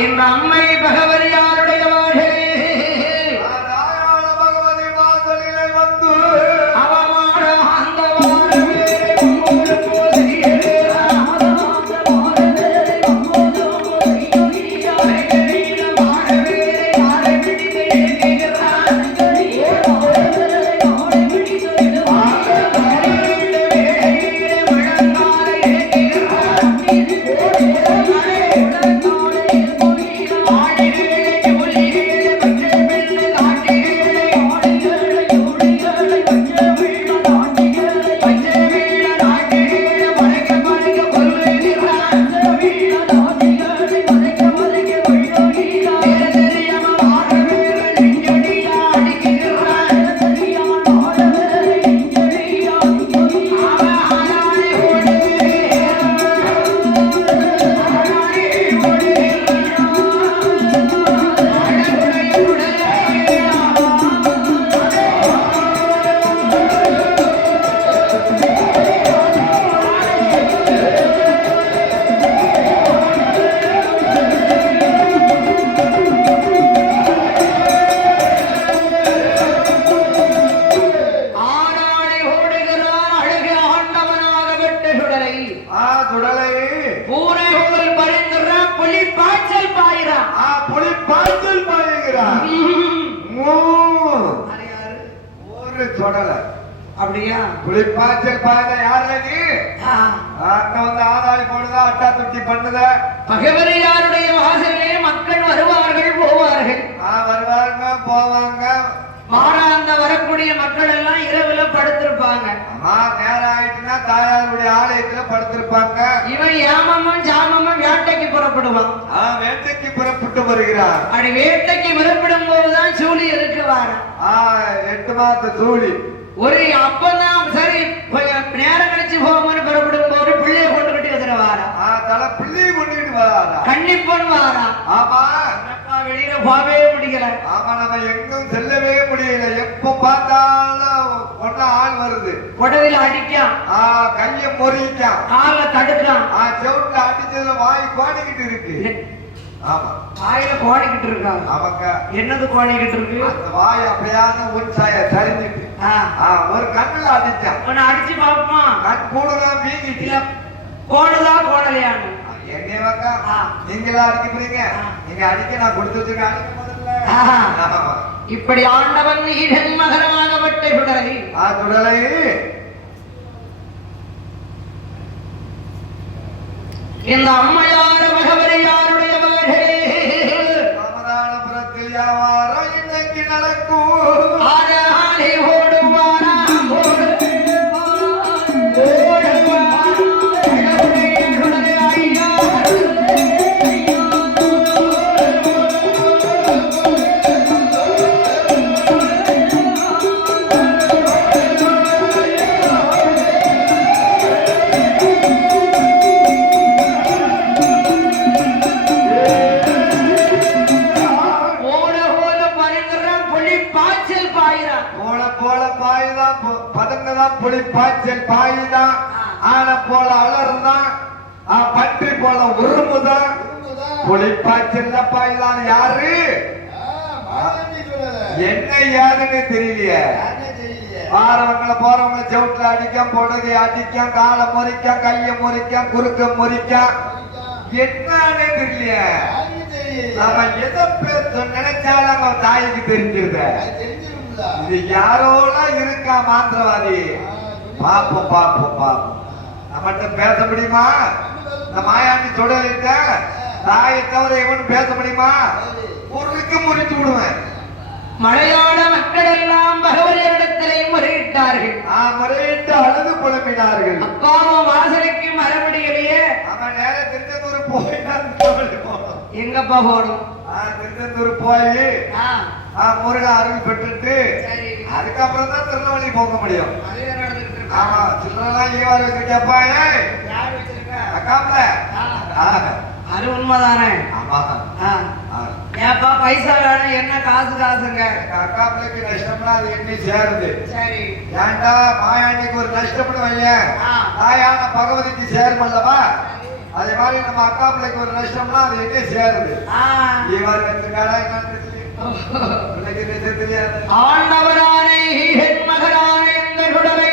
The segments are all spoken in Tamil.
என் அம்மை பகவதி யாருடைய வாழ்கை பகவதி வாசலிலே வந்து அவமான அந்த அப்படியா புலிப்பாய்ச்சல் பாய்ந்த யாரு நீ வந்து ஆதாய போடுதா அட்டா தொட்டி பண்ணுத பகவதி யாருடைய வாசலே மக்கள் வருவார்கள் போவார்கள் வருவாங்க போவாங்க மாறாந்த வரக்கூடிய மக்கள் எல்லாம் இரவுல படுத்திருப்பாங்க நேரம் ஆயிட்டுன்னா தாயாருடைய ஆலயத்துல படுத்திருப்பாங்க இவன் யாமமும் ஜாமமும் வேட்டைக்கு புறப்படுவான் வேட்டைக்கு புறப்பட்டு வருகிறார் அப்படி வேட்டைக்கு புறப்படும் போதுதான் சூழி இருக்குவார் 8 மாத சூழி ஒரு அப்பதான் சரி நேரம் கழிச்சு போகும்போது புறப்படும் போது பிள்ளைய கொண்டுகிட்டு எதிரவாரா தலை பிள்ளையை கொண்டுகிட்டு வராரா கண்டிப்பன் வாரா ஆமா வெளியில போகவே முடியல ஆமா நம்ம எங்கும் செல்லவே முடியல எப்ப பார்த்தாலும் ஒன்ன ஆள் வருது உடவில அடிக்கான் கைய முறிக்கான் கால தடுக்கான் செவுட்ல அடிச்சதுல வாய் கோடிக்கிட்டு இருக்கு ஆமா வாயில கோடிக்கிட்டு இருக்காங்க அவங்க என்னது கோடிக்கிட்டு இருக்கு அந்த வாய் அப்படியான உச்சாய சரிஞ்சிட்டு ஒரு கண்ணுல அடிச்சான் உன்னை அடிச்சு பாப்போமா கண் கூடதான் வீங்கிட்டு கோடுதா கோடலையான்னு என்னையவாக்கா நீங்களா அடிக்க போறீங்க நீங்க அடிக்க நான் கொடுத்து வச்சிருக்க அடிக்க முதல்ல இப்படி ஆண்டவன் ஈடன் மகரமாகப்பட்ட சுடலை சுடலை இந்த அம்மையார பகவதி யாருடைய மகளே ராமநாதபுரத்தில் வியாபாரம் இன்னைக்கு நடக்கும் ஆராளி ஓடுவாரா புலிப்பாய்ச்சல் பாயுதான் ஆன போல அலறுதான் பன்றி போல உருமுதான் புலிப்பாய்ச்சல் பாயுதான் யாரு என்ன யாருன்னு தெரியலையே வாரவங்களை போறவங்க செவுட்டுல அடிக்காம போடுறது அடிக்காம காலை முறிக்காம கைய முறிக்காம குறுக்க முறிக்காம என்னன்னு தெரியலையே நம்ம எதை பேச நினைச்சாலும் அவங்க தாய்க்கு தெரிஞ்சிருத இது யாரோலாம் இருக்கா மாந்திரவாதி பாப்போம் பாப்போம் பாப்போம் நம்மகிட்ட பேச முடியுமா இந்த மாயாண்டி தொடர்கிட்ட தாயை தவிர இவன் பேச முடியுமா முறுக்கு முறித்து விடுவேன் மலையாள மக்கள் எல்லாம் பகவதியிடத்திலே முறையிட்டார்கள் முறையிட்டு அழுது புலம்பினார்கள் அப்பாவும் வாசலுக்கு மறுபடியிலேயே அவன் நேர திருச்செந்தூர் போய் எங்கப்பா போகணும் திருச்செந்தூர் போய் முருக அருள் பெற்றுட்டு அதுக்கப்புறம் தான் திருநெல்வேலி போக முடியும் ஆமா சில்லறலாம் ஈவார் வச்சிருக்கப்பா அக்காப்ல அது உண்மைதானே ஏப்பா பைசா வேணும் என்ன காசு காசுங்க அக்காப்ளுக்கு நஷ்டம்னா அது எண்ணி சேருது சரி ஏன்டா மாயாண்டிக்கு ஒரு நஷ்டம்னு வைய தாயான பகவதிக்கு சேருமல்லவா அதே மாதிரி நம்ம அக்கா பிள்ளைக்கு ஒரு நஷ்டம்னா அது எங்கே சேருது ஆ. இவர் வச்சிருக்காடா என்னன்னு பிள்ளைக்கு நிச்சயம் தெரியாது ஆண்டவரானே என் மகனானே இந்த சுடரை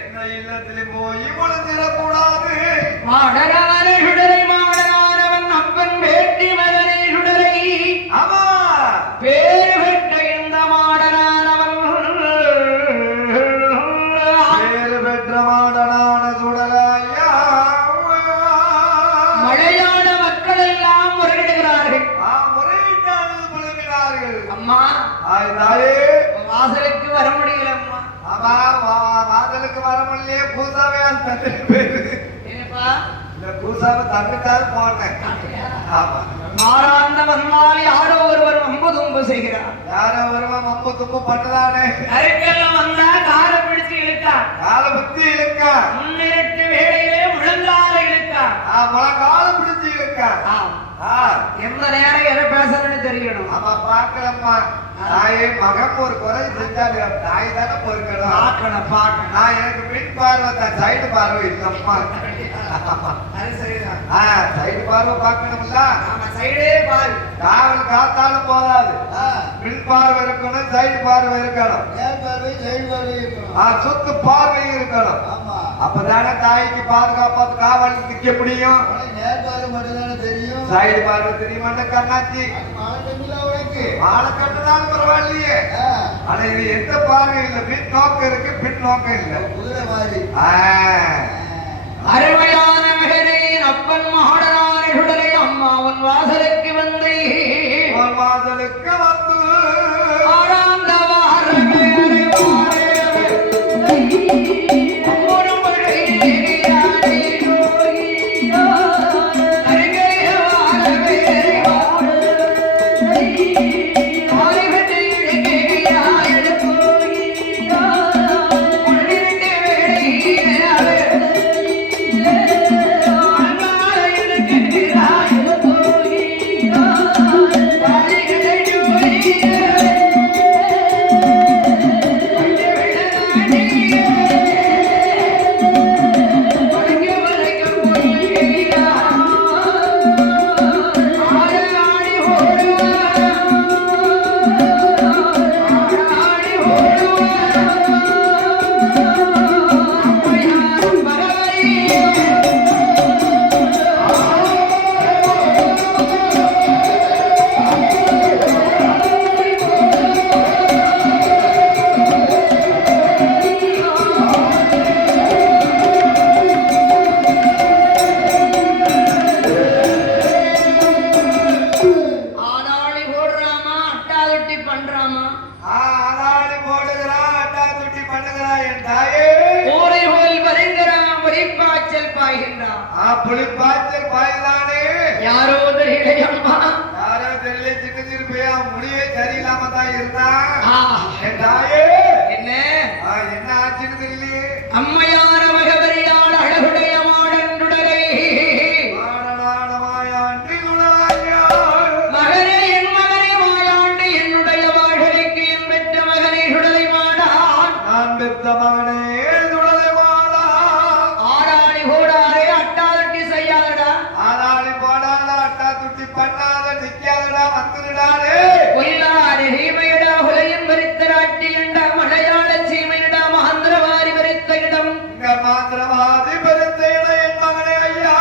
என்ன இல்லத்திலே போய் முழுந்திடக்கூடாது மாடனான சுடரை மாடனானவன் அப்பன் வேட்டி மகனே சுடரை ஆமா பேரு பெற்ற இந்த மாடனானவன் பேரு பெற்ற மாடனான சுடலையா மழையான மக்கள் எல்லாம் முறையிடுகிறார்கள். முறையிட்டார்கள் முழுகினார்கள் அம்மா தாயே வாசலுக்கு வர முடியல அம்மா. ஆமா வாசலுக்கு வர முடியலையே பூசாவே அந்த பேரு என்னப்பா இந்த பூசாவை தந்துட்டாரு போனேன் ஆமா மாறாந்த வந்தால் யாரோ ஒருவர் வம்பு தும்பு செய்கிறார். யாரோ வருவன் மம்பு தும்பு பண்ணுதானே கருக்கெல்லாம் வந்தா காரை பிடிச்சு இழுத்தார். கால புத்தி இழுக்க முன்னிட்டு வேலையிலே முழங்கால இழுத்தார். முழங்கால பிடிச்சு இழுக்க எந்த நேரம் எதை பேசணும்னு தெரியணும். ஆமா பாக்கலம்மா தாயே மகன் ஒரு குறை செஞ்சாரு தாய் தானே பொறுக்கணும் பார்க்கணும் பார்க்கணும். நான் எனக்கு மின் பார்வை தான் சைடு பார்வை இல்லம்மா அது சரிதான். சைடு பார்வை பார்க்கணும்ல ஆமா சைடே பாரு. காவல் காத்தாலும் போதாது மின் பார்வை இருக்கணும் சைடு பார்வை இருக்கணும் சுத்து பார்வை இருக்கணும் அப்பதானே தாய்க்கு பாதுகாப்பா காவல் நிக்க முடியும் சைடு பார்வை தெரியுமா கண்ணாச்சி மாலை கட்டுனாலும் பரவாயில்லையே ஆனா இது எந்த பார்வை இல்ல பின் நோக்கம் இருக்கு பின் நோக்கம் இல்ல அருமையான மகனே அப்பன் மகனான சுடரை அம்மா உன் வாசலுக்கு வந்து வாசலுக்கு வந்து ஆறாந்த வாரமே ஒரு மழை யாரே கோயிலோ அருகே வாரமே புலிப்பாய்ச்சல் பாய்தானே யாரோ தெரியலையம்மா. யாரோ தெரியல சின்ன திருப்பியா முடியே சரியில்லாம தான் இருந்தா என் தாயே என்ன என்ன ஆச்சுன்னு தெரியலையே அம்மையான மகவரியால் அழகுடைய மாடன்றுடரை மாயாண்டி மகனே என் மகனே மாயாண்டி என்னுடைய வாழ்கைக்கு என் பெற்ற மகனே சுடலை மாடான் நான் பெற்ற மகனே சுடலை மாடா ஆடாளி கூடாரே அட்டாதட்டி செய்யாதடா ஆடாளி போடாத அட்டா துட்டி பண்ணாத நிக்காதடா வந்துடாதே கொல்லாறு சீமையடா உலயம் வரித்தராட்டி என்ற மலையாள சீமையடா மகந்திரவாரி வரித்த இடம் இங்க மாந்திரவாதி பெருத்த இடம் என் மகனே ஐயா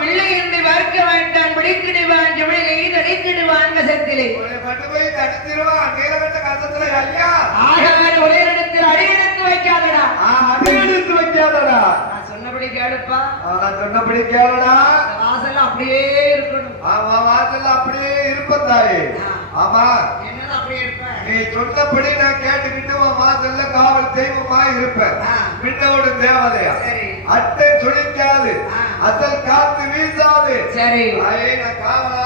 பிள்ளை என்று பார்க்க வேண்டாம் பிடித்திடுவான் ஜுமிழை தடித்திடுவான் கசத்திலே கொண்டு போய் தடுத்திடுவான் நீலகண்ட கசத்துல ஐயா ஆகார ஒரே இடத்தில் அடியெடுத்து வைக்காதடா அது எடுத்து வைக்காதடா நான் சொன்னபடி கேளுப்பா நான் சொன்னபடி கேளடா வாசல் அப்படியே இருக்கணும் ஆமா வாசல்ல அப்படியே இருப்பத்தாயே ஆமா என்னது அப்படியே இருப்பேன் நீ சொன்னபடி நான் கேட்டுக்கிட்டு உன் வாசல்ல காவல் தெய்வமா இருப்பேன் விண்ணோட தேவதையா சரி அட்டை சுழிக்காது அசல் காத்து வீசாது சரி நான் காவலா